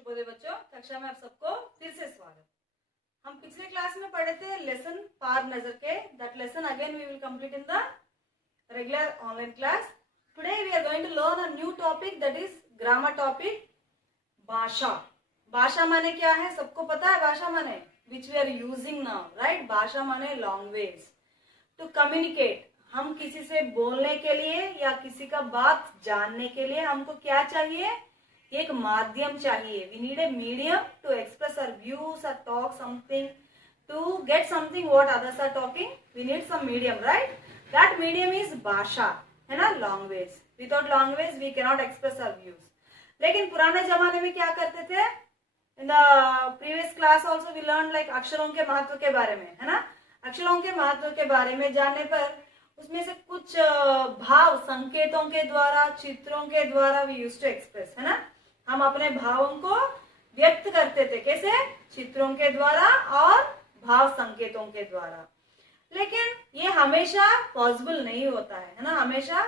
शुभोदय बच्चों, कक्षा में आप सबको फिर से स्वागत। हम पिछले क्लास में पढ़े थे लेसन पार नजर के। That lesson again we will complete in the regular online class. Today we are going to learn a new topic, that is grammar topic भाषा. भाषा माने क्या है? सबको पता है भाषा माने which we are using now, right? भाषा माने लैंग्वेज टू कम्युनिकेट. हम किसी से बोलने के लिए या किसी का बात जानने के लिए हमको क्या चाहिए? एक माध्यम चाहिए. We need a medium to express our views और talk something, to get something what others are talking. We need some medium, right? That medium is भाषा, है ना, language. Without language we can not express our views. लेकिन पुराने जमाने में क्या करते थे? In the previous class also we learn like अक्षरों के महत्व के बारे में, है ना. अक्षरों के महत्व के बारे में जानने पर उसमें से कुछ भाव संकेतों के द्वारा, चित्रों के द्वारा वी यूज्ड टू एक्सप्रेस, है ना. हम अपने भावों को व्यक्त करते थे. कैसे? चित्रों के द्वारा और भाव संकेतों के द्वारा. लेकिन ये हमेशा पॉसिबल नहीं होता है ना. हमेशा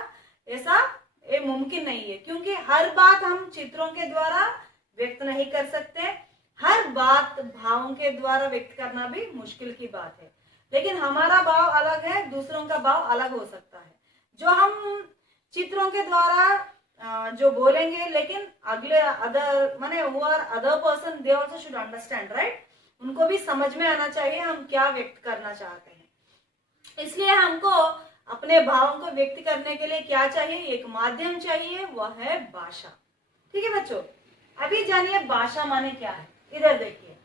ऐसा ये मुमकिन नहीं है, क्योंकि हर बात हम चित्रों के द्वारा व्यक्त नहीं कर सकते. हर बात भावों के द्वारा व्यक्त करना भी मुश्किल की बात है. लेकिन हमारा भाव अलग है, दूसरों का भाव अलग हो सकता है. जो हम चित्रों के द्वारा जो बोलेंगे, लेकिन अगले अदर माने other person they also should understand, right? उनको भी समझ में आना चाहिए हम क्या व्यक्त करना चाहते हैं. इसलिए हमको अपने भावों को व्यक्त करने के लिए क्या चाहिए? एक माध्यम चाहिए, वह है भाषा. ठीक है बच्चों, अभी जानिए भाषा माने क्या है. इधर देखिए,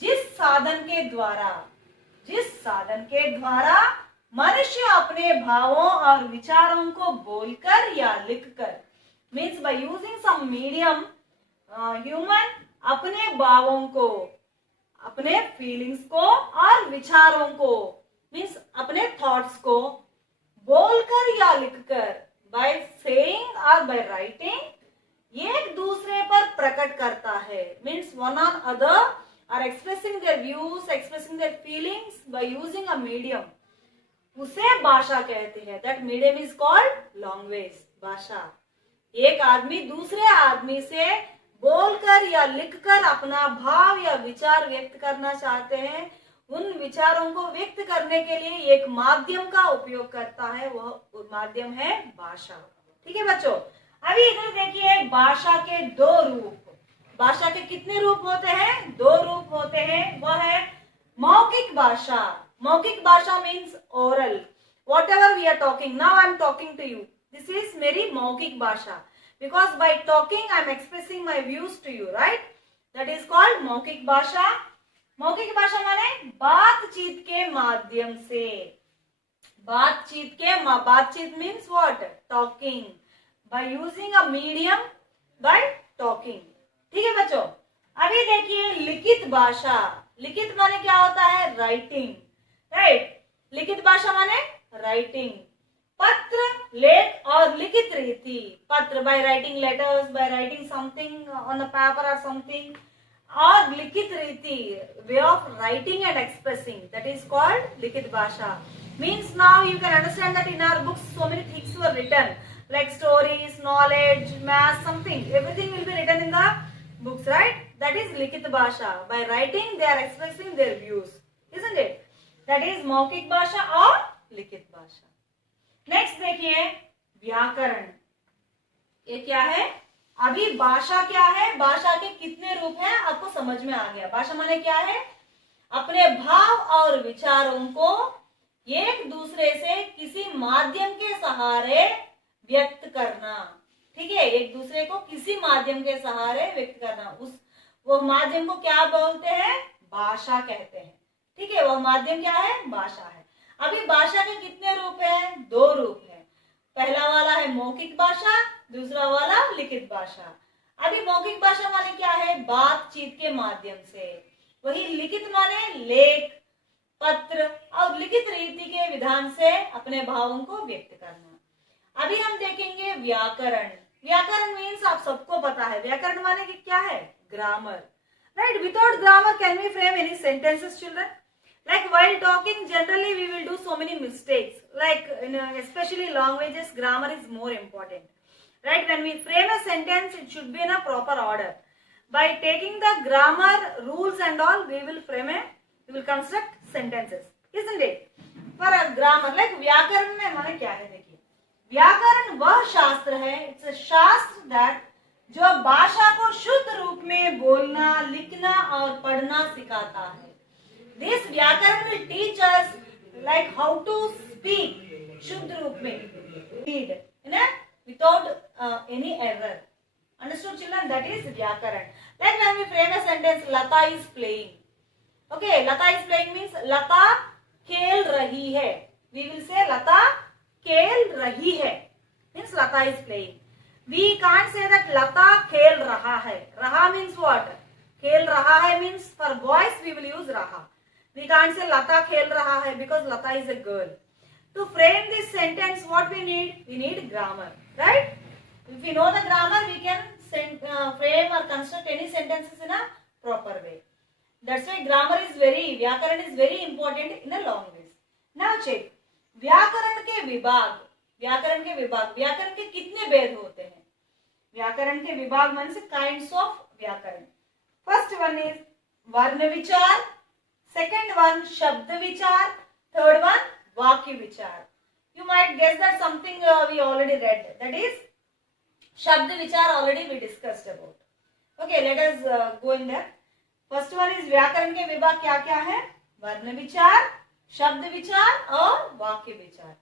जिस साधन के द्वारा मनुष्य अपने भावों और विचारों को बोलकर या लिखकर, means by using some medium, human अपने भावों को, अपने फीलिंग्स को और विचारों को, मीन्स अपने थॉट्स को बोलकर या लिखकर, बाय सेइंग और बाय राइटिंग एक दूसरे पर प्रकट करता है. Means one on other are expressing their views, expressing their feelings by using a medium. उसे भाषा कहते हैं. That medium is called language, भाषा. एक आदमी दूसरे आदमी से बोलकर या लिखकर अपना भाव या विचार व्यक्त करना चाहते हैं. उन विचारों को व्यक्त करने के लिए एक माध्यम का उपयोग करता है, वह माध्यम है भाषा. ठीक है बच्चों, अभी इधर देखिए, भाषा के दो रूप. भाषा के कितने रूप होते हैं? दो रूप होते हैं. वह है मौखिक भाषा. मौखिक भाषा means oral. whatever we are talking, now I am talking to you, this is मेरी मौखिक भाषा, because by talking I am expressing my views to you, right? that is called मौखिक भाषा. मौखिक भाषा माने बातचीत के माध्यम से. बातचीत means what? talking, by using a medium, by talking. ठीक है बच्चों, अभी देखिए लिखित भाषा. लिखित माने क्या होता है? Writing, right? लिखित भाषा माने राइटिंग. पत्र, लेख और लिखित रीति. पत्र by writing letters, by writing something on the paper और समथिंग. और लिखित रीति, way of writing and expressing, that is called लिखित भाषा. Means now you can understand that in our books so many things were written, like stories, knowledge, math, something, everything will be written in the books, right? That is लिखित भाषा. By writing they are expressing their views, isn't it? That is मौखिक भाषा और लिखित भाषा. Next देखिए व्याकरण. ये क्या है? अभी भाषा क्या है, भाषा के कितने रूप हैं आपको समझ में आ गया. भाषा माने क्या है? अपने भाव और विचारों को एक दूसरे से किसी माध्यम के सहारे व्यक्त करना. ठीक है, एक दूसरे को किसी माध्यम के सहारे व्यक्त करना. वो माध्यम को क्या बोलते हैं? भाषा कहते हैं. ठीक है, वह माध्यम क्या है? भाषा है. अभी भाषा के कितने रूप हैं? दो रूप हैं. पहला वाला है मौखिक भाषा, दूसरा वाला लिखित भाषा. अभी मौखिक भाषा माने क्या है? बातचीत के माध्यम से. वही लिखित माने लेख, पत्र और लिखित रीति के विधान से अपने भावों को व्यक्त करना. अभी हम देखेंगे व्याकरण. व्याकरण मीन्स आप सबको पता है. व्याकरण माने कि क्या है? Grammar, right? Without grammar can we frame any sentences children? Like while talking, generally we will do so many mistakes. Like especially languages, grammar is more important, right? When we frame a sentence, it should be in a proper order. By taking the grammar rules and all, we will construct sentences, isn't it? For a grammar, like व्याकरण में हमारे क्या है, देखिए व्याकरण वह शास्त्र है, इट्स अ शास्त्र दैट जो भाषा को शुद्ध रूप में बोलना, लिखना और पढ़ना सिखाता है. दिस व्याकरण will teach us like how to speak शुद्ध रूप में, read, without any error. Understood, children? That is vyakaran. Like when we frame a sentence, Lata is playing. Okay, Lata is playing means Lata खेल रही है. We will say Lata खेल रही है. Means Lata is playing. We can't say that Lata खेल रहा है. Raha means what? खेल रहा है means for boys we will use raha. We can't say Lata खेल रहा है because Lata is a girl. To frame this sentence, what we need? We need grammar, right? If we know the grammar, we can frame or construct any sentences in a proper way. That's why grammar is vyakaran is very important in a long ways. Now check. व्याकरण के विभाग. व्याकरण के कितने भेद होते हैं? व्याकरण के विभाग means kinds of व्याकरण. First one is वर्ण विचार. Second one शब्द विचार. Third one वाक्य विचार. You might guess that something we already read. That is शब्द विचार already we discussed about. Okay, let us go in there. First one is व्याकरण के विभाग क्या क्या है? वर्ण विचार, शब्द विचार और वाक्य विचार.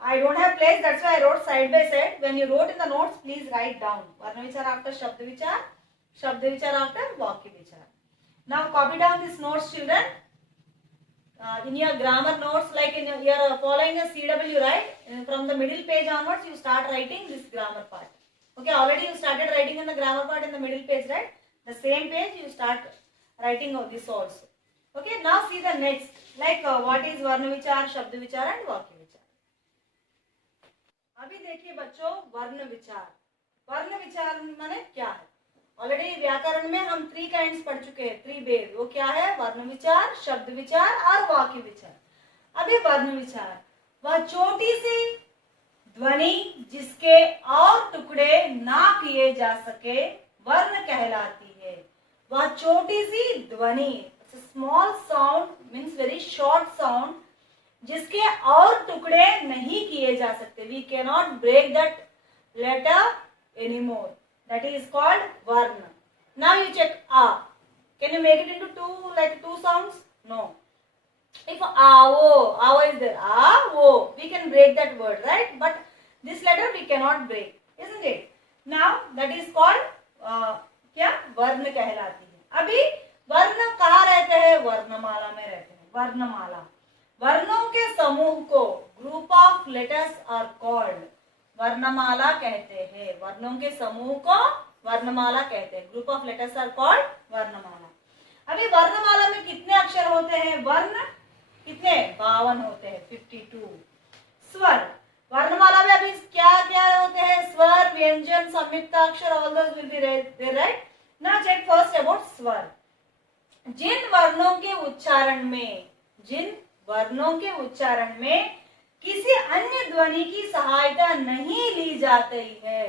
I don't have place, that's why I wrote side by side. When you wrote in the notes, please write down. वर्ण विचार after शब्द विचार after वाक्य विचार. Now copy down these notes, children. In your grammar notes, like in you are following a CW, right? From the middle page onwards, you start writing this grammar part. Okay, already you started writing in the grammar part in the middle page, right? The same page you start writing of this also. Okay, now see the next, like what is वर्ण विचार, शब्द विचार and वाक्य विचार. अभी देखिए बच्चों, वर्ण विचार माने क्या है? ऑलरेडी व्याकरण में हम 3 काइंड्स पढ़ चुके हैं, 3 भेद. वो क्या है? वर्ण विचार, शब्द विचार और वाक्य विचार. अभी वर्ण विचार, वह छोटी सी ध्वनि जिसके और टुकड़े ना किए जा सके वर्ण कहलाती है. वह छोटी सी ध्वनि, small sound means very short sound, जिसके और टुकड़े नहीं किए जा सकते. We can not break that letter anymore. That is called varna. Now you check a. Can you make it into two sounds? No. If avo is there, we can break that word, right? But this letter we cannot break, isn't it? Now that is called क्या? वर्ण कहलाती है. अभी वर्ण कहाँ रहते हैं? वर्णमाला में रहते हैं. वर्णमाला. वर्णों के समूह को group of letters are called वर्णमाला कहते हैं. वर्णों के समूह को वर्णमाला कहते हैं. Group of letters are called वर्णमाला. अभी वर्णमाला में कितने अक्षर होते हैं? वर्ण कितने? 52 होते हैं, 52. स्वर. वर्णमाला में अभी क्या क्या होते हैं? स्वर, व्यंजन, संयुक्त अक्षर, all those will be there, right? Now check first about स्वर. जिन वर्णों के उच्चारण में किसी अन्य ध्वनि की सहायता नहीं ली जाती है.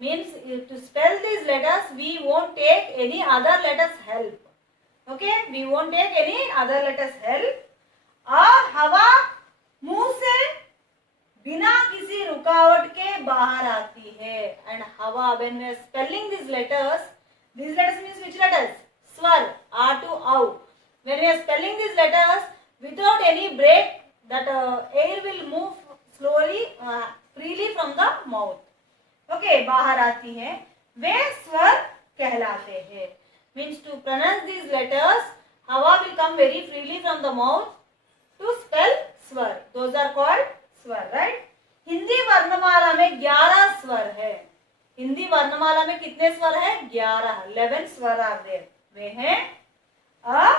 Means to spell these letters we won't take any other letters help. Okay, we won't take any other letters help. और हवा मुंह से बिना किसी रुकावट के बाहर आती है. And हवा, when we are spelling these letters means which letters? स्वर, R to au. When we are spelling these letters without any break, that air will move slowly, freely from the mouth. Okay, बाहर आती है, वे स्वर कहलाते हैं. Means to pronounce these letters, हवा will come very freely from the mouth to spell स्वर. Those are called स्वर, right? Hindi वर्णमाला में 11 स्वर है. हिंदी वर्णमाला में कितने स्वर है? 11. 11 स्वर आर देयर. वे हैं अ,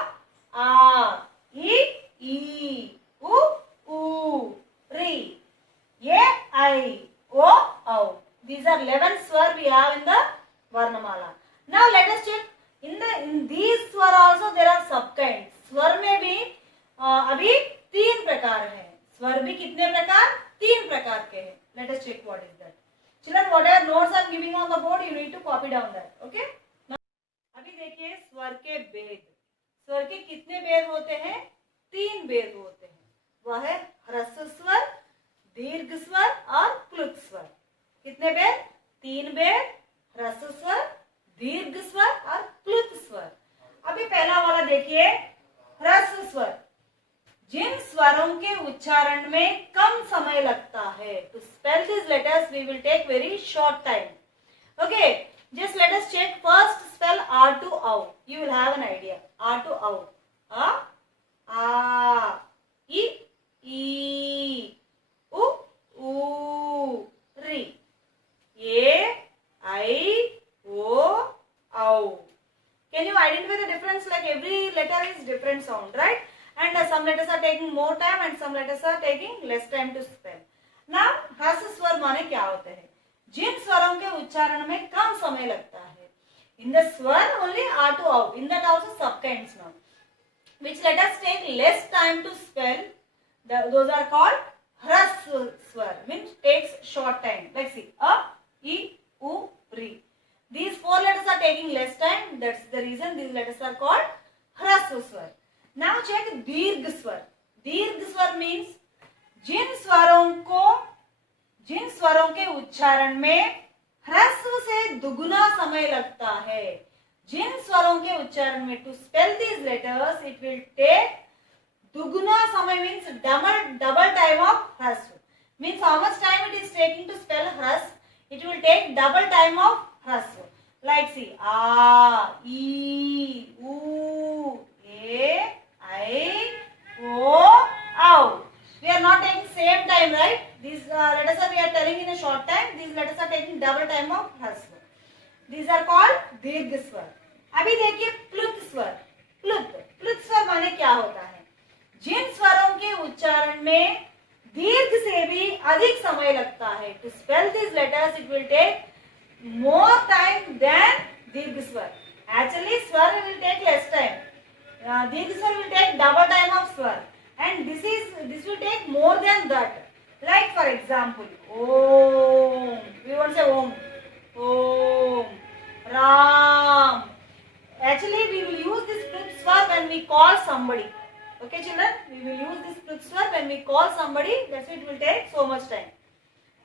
आ, ई, उ, ri, ye, I, o, au. These are 11 swar we have in the varnamala. Now let us check in these swar also there are sub kinds. स्वर में भी अभी 3 प्रकार हैं. स्वर भी कितने प्रकार? 3 प्रकार के हैं. Let us check what is that. Children, whatever notes I am giving on the board, you need to copy down that. Okay? देखिए स्वर के भेद। स्वर के कितने भेद होते हैं? 3 भेद होते हैं। वह है ह्रस्व स्वर, दीर्घ स्वर और प्लुत स्वर। कितने भेद? 3 भेद, ह्रस्व स्वर, दीर्घ स्वर और प्लुत स्वर। अभी पहला वाला देखिए, ह्रस्व स्वर। जिन स्वरों के उच्चारण में कम समय लगता है, to spell these letters we will take very short time. Okay, just let us check first spell R to OW. You will have an idea. R to OW. A, I, U, ri. A, I, O, OW. Can you identify the difference? Like every letter is different sound, right? And some letters are taking more time and some letters are taking less time to spell. Now, ह्रस्व स्वर माने क्या होते हैं? जिन स्वरों के उच्चारण में कम समय लगता है. In the svar only R to OW. In that also subkinds now. Which letters take less time to spell? Those are called ह्रस्व स्वर. Means takes short time. Like see, A, I, U, ri. These 4 letters are taking less time. That's the reason these letters are called ह्रस्व स्वर. Now check दीर्घ स्वर. दीर्घ स्वर means जिन स्वरों के उच्चारण में ह्रस्व से दुगुना समय लगता है. जिन स्वरों के उच्चारण में to spell these letters it will take दुगुना समय means double time of ह्रस्व. Means how much time it is taking to spell ह्रस्व? It will take double time of ह्रस्व. Like see, A, I, U, A, I, O, OW. We are not taking same time, right? These letters are we are telling in a short time. These letters are taking double time of ह्रस्व. These are called दीर्घ स्वर. अभी देखिए प्लुत स्वर. प्लुत स्वर माने क्या होता है? जिन स्वरों के उच्चारण में दीर्घ से भी अधिक समय लगता है. To spell these letters it will take more time than दीर्घ स्वर. Actually स्वर will take less time. Dīrgha svar will take double time of svar, and this will take more than that. Like for example, Om. We won't say Om. Om. Ram. Actually, we will use this plut svar when we call somebody. Okay, children? We will use this plut svar when we call somebody. That's why it will take so much time.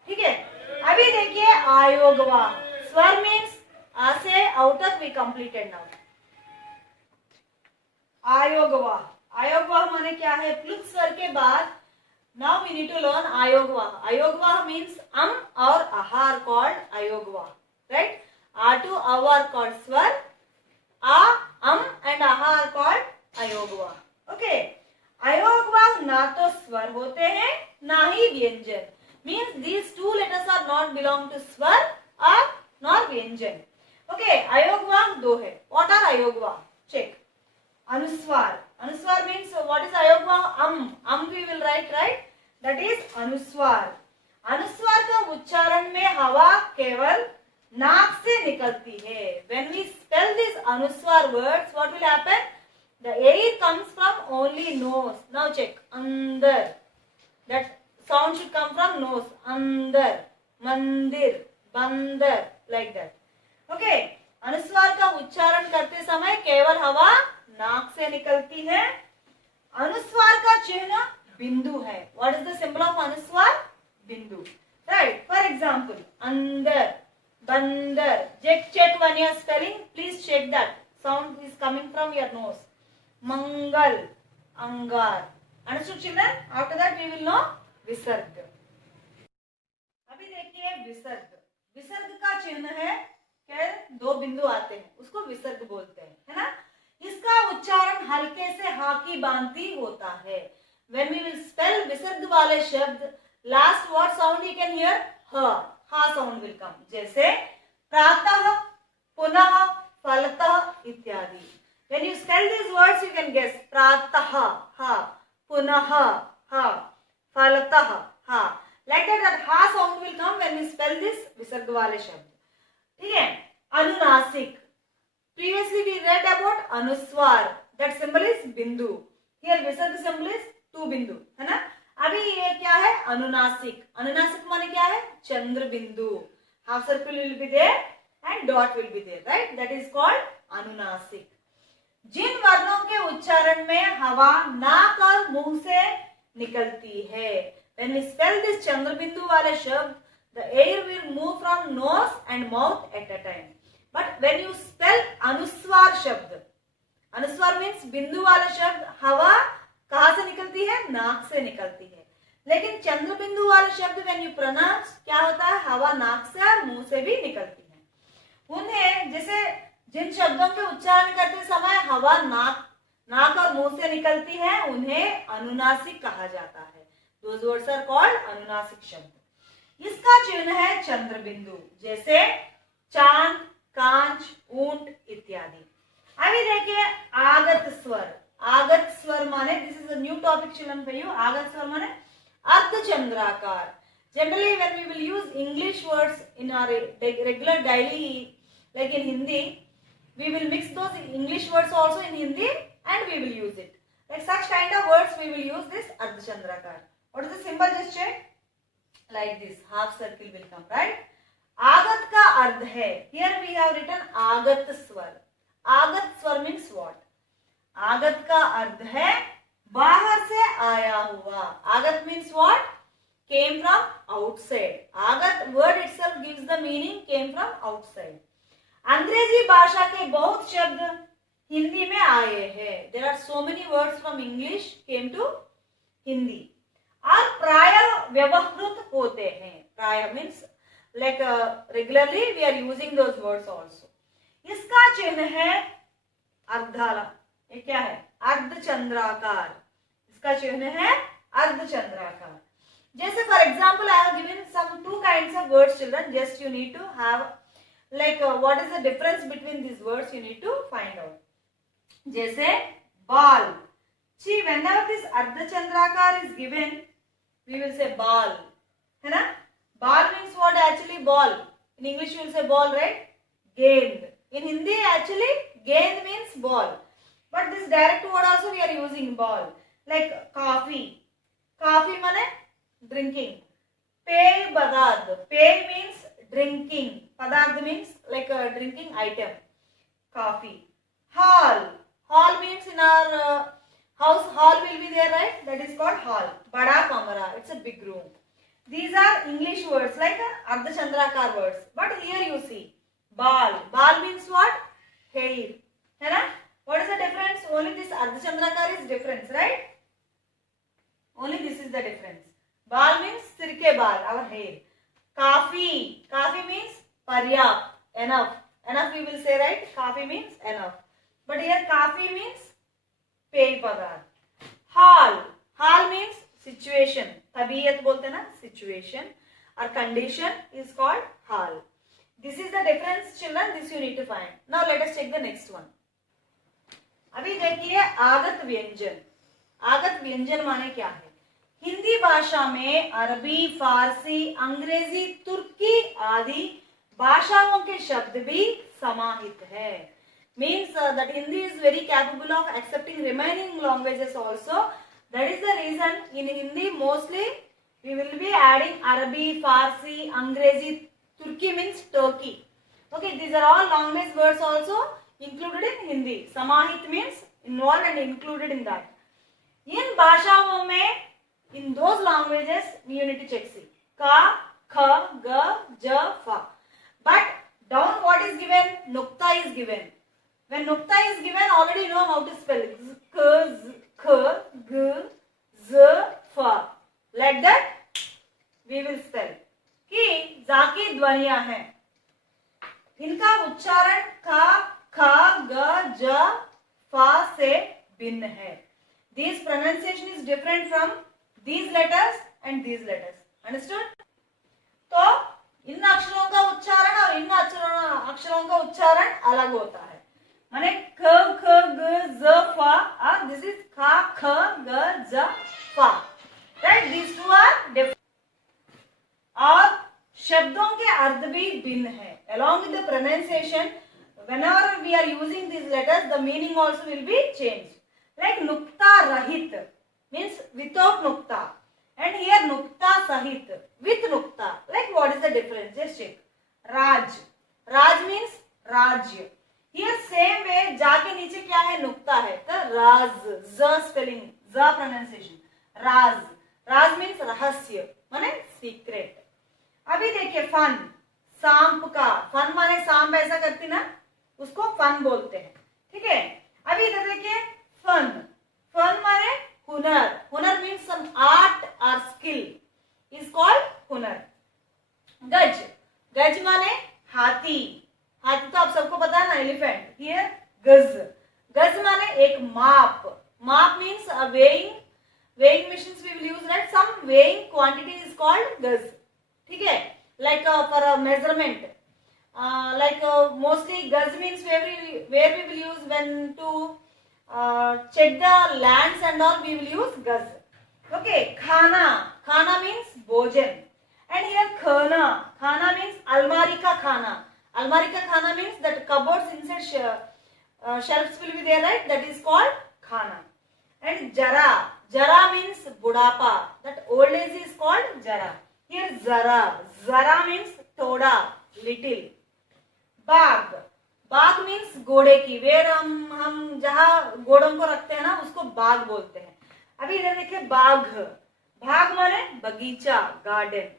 ठीक है? अभी देखिए आयोगवाह. स्वर means आ से out तक we completed now. आयोगवाह. आयोगवाह माने क्या है? प्लुत स्वर के बाद now we need to learn आयोगवाह. आयोगवाह means और आहार called आयोगवाह, right? A to OW are called स्वर, and आहार called आयोगवाह. Okay. आयोगवाह ना तो स्वर होते हैं ना ही व्यंजन. Means these 2 letters are not belong to स्वर or nor व्यंजन. Okay. आयोगवाह 2 है. What are आयोगवाह? Check. अनुस्वार. अनुस्वार means what is आयोगवाह? We will write, right? That is अनुस्वार. अनुस्वार का उच्चारण में हवा केवल नाक से निकलती है. When we spell these अनुस्वार words, what will happen? The air comes from only nose. Now check. अंदर. That sound should come from nose. अंदर, मंदिर, बंदर, like that. Okay. अनुस्वार का उच्चारण करते समय केवल हवा नाक से निकलती है. अनुस्वार का चिन्ह बिंदु है. What is the symbol of अनुस्वार? बिंदु. Right. For example, अंदर, बंदर. Check when you are spelling. Please check that sound is coming from your nose. मंगल, अंगार. Understood, children? After that we will know विसर्ग. अभी देखिए विसर्ग. विसर्ग का चिन्ह है क्या? 2 बिंदु आते हैं, उसको विसर्ग बोलते हैं, है ना? इसका उच्चारण हल्के से हा की भांति होता है. When we will spell विसर्ग वाले शब्द, last what sound you can hear? हा sound will come. जैसे प्रातः, पुनः, फलतः इत्यादि. When you spell these words you can guess. प्रातः हा, पुनः हा, फलतः हा. Like that हा sound will come when we spell this विसर्ग वाले शब्द. ठीक है? अनुनासिक. Previously we read about अनुस्वार. That symbol is बिंदु. Here विसर्ग symbol is 2 बिंदु, है ना? अभी ये क्या है? अनुनासिक. अनुनासिक माने क्या है? चंद्र बिंदु. Half circle will be there and dot will be there, right? That is called अनुनासिक। जिन वर्णों के उच्चारण में हवा नाक और मुंह से निकलती है, when we spell this चंद्र बिंदु वाले शब्द, the air will move from nose and mouth at a time. But when you spell अनुस्वार शब्द, अनुस्वार मीन्स बिंदु वाला शब्द, हवा कहाँ से निकलती है? नाक से निकलती है। लेकिन चंद्र बिंदु वाले शब्द व्हेन यू प्रोनाउंस क्या होता है? हवा नाक से और मुंह से भी निकलती है। उन्हें जैसे जिन शब्दों के उच्चारण करते समय हवा नाक और मुंह से निकलती है, उन्हें अनुनासिक कहा जाता है। Those words are called अनुनासिक शब्द। इसका चिन्ह है चंद्र बिंदु, जैसे चांद, कांच, ऊंट इत्यादि। अभी देखिए आगत स्वर। आगत स्वर माने, this is a new topic children for you. आगत स्वर माने अर्धचंद्राकार। Generally when we will use English words in our regular daily, like in Hindi, we will mix those English words also in Hindi and we will use it. Like such kind of words we will use this Ardhachandrakar. What is the symbol? Just check. Like this, half circle will come, right? Agat का अर्थ है, here we have written आगत स्वर. आगत स्वर means what? आगत का अर्थ है बाहर से आया हुआ. आगत means what? Came from outside. आगत word itself gives the meaning came from outside. अंग्रेजी भाषा के बहुत शब्द हिंदी में आए हैं. There are so many words from English came to Hindi. और प्रायः व्यवहृत होते हैं. प्रायः means like regularly we are using those words also. इसका चिन्ह है अर्धाला. ये क्या है? अर्धचंद्राकार. इसका चिन्ह है अर्धचंद्राकार. जैसे for example I have given some two kinds of words children. Just you need to have like what is the difference between these words you need to find out. जैसे ball. See whenever this अर्धचंद्राकार is given we will say ball. है ना? Ball means what actually? Ball. In English you will say ball, right? Gend. In Hindi actually gend means ball. But this direct word also we are using ball. Like coffee. Coffee माने drinking. Pay पदार्थ. Pay means drinking. पदार्थ means like a drinking item. Coffee. Hall. Hall means in our house hall will be there, right? That is called hall. Bada kamara. It's a big room. These are English words like Ardhachandrakar words. But here you see ball. Ball means what? Hair. है ना? What is the difference? Only this Ardhachandrakar is difference, right? Only this is the difference. Ball means sir ke baal, our hair. Kafi. Kafi means paryapt, enough. Enough we will say, right? Kafi means enough. But here kafi means पेय पदार्थ. हाल. हाल means situation. तबीयत बोलते ना, situation or condition is called hall. This is the difference children. This you need to find. Now let us check the next one. अभी देखिए आगत व्यंजन. आगत व्यंजन माने क्या है? हिंदी भाषा में अरबी, फारसी, अंग्रेजी, तुर्की आदि भाषाओं के शब्द भी समाहित है. Means that Hindi is very capable of accepting remaining languages also. That is the reason in Hindi mostly we will be adding Arabi, Farsi, Angrezi, Turki means Turkey. Okay, these are all language words also included in Hindi. Samahit means involved and included in that. इन भाषाओं में in those languages you need to check see ka, kha, ga, ja, fa. But down what is given? Nukta is given. When nukta is given, already you know how to spell it. K, z, k, g, z, fa. Like that, we will spell. कि जा की ध्वनियां हैं. इनका उच्चारण का, खा, ग, ज, फा से भिन्न है. This pronunciation is different from these letters and these letters. Understood? तो इन अक्षरों का उच्चारण और इन अक्षरों का उच्चारण अलग होता है. माने ख, ख, ग, ज, फा और this is खा, ख, ग, ज, फा. Right? These two are different. और शब्दों के अर्थ भी भिन्न है. Along with the pronunciation, whenever we are using these letters, the meaning also will be changed. Like nukta rahit means without nukta, and here nukta sahit with nukta. Like what is the difference? Just check. Raj. Raj means Rajya. Here same way जा के नीचे क्या है, नुक्ता है, तो राज, ज spelling, ज प्रोनाउंसिएशन, राज, राज मीन्स रहस्य माने सीक्रेट। अभी देखिए फन, सांप का, फन माने सांप ऐसा करती ना, उसको फन बोलते हैं, ठीक है। अभी इधर देखिए फन, फन माने हुनर, हुनर मीन्स सम आर्ट और स्किल इज कॉल्ड हुनर। गज, गज माने हाथी, हाथी तो आप सबको पता है ना, एलिफेंट। हियर गज, गज माने एक माप, माप means a weighing, weighing machines we will use, right, some weighing quantity is called gaz, ठीक है। Like for a measurement, like mostly gaz means where we will use when to check the lands and all, we will use gaz, okay. Khana, khana means bhojan, and here khana, khana means almari ka khana, almari ka khana means that cupboards inside shelves will be there, right, that is called khana. And jara, jara means budapa, that old age is called jara. Here zara, zara means thoda, little. Bagh, Bagh means घोड़े की, where हम जहाँ घोड़ों को रखते हैं ना, उसको बाग बोलते हैं। अभी इधर देखिए बाघ, भाग माने बगीचा, garden,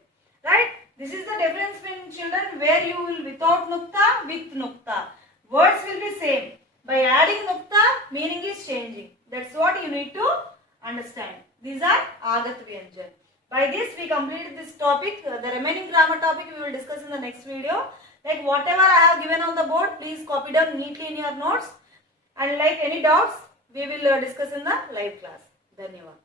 right. This is the difference between children, where you will without nukta, with nukta, words will be same, by adding nukta meaning is changing, that's what you need to understand. These are आगत व्यंजन। By this we completed this topic. The remaining grammar topic we will discuss in the next video. Like whatever I have given on the board, please copy down neatly in your notes. And like any doubts, we will discuss in the live class. Dhanyavad.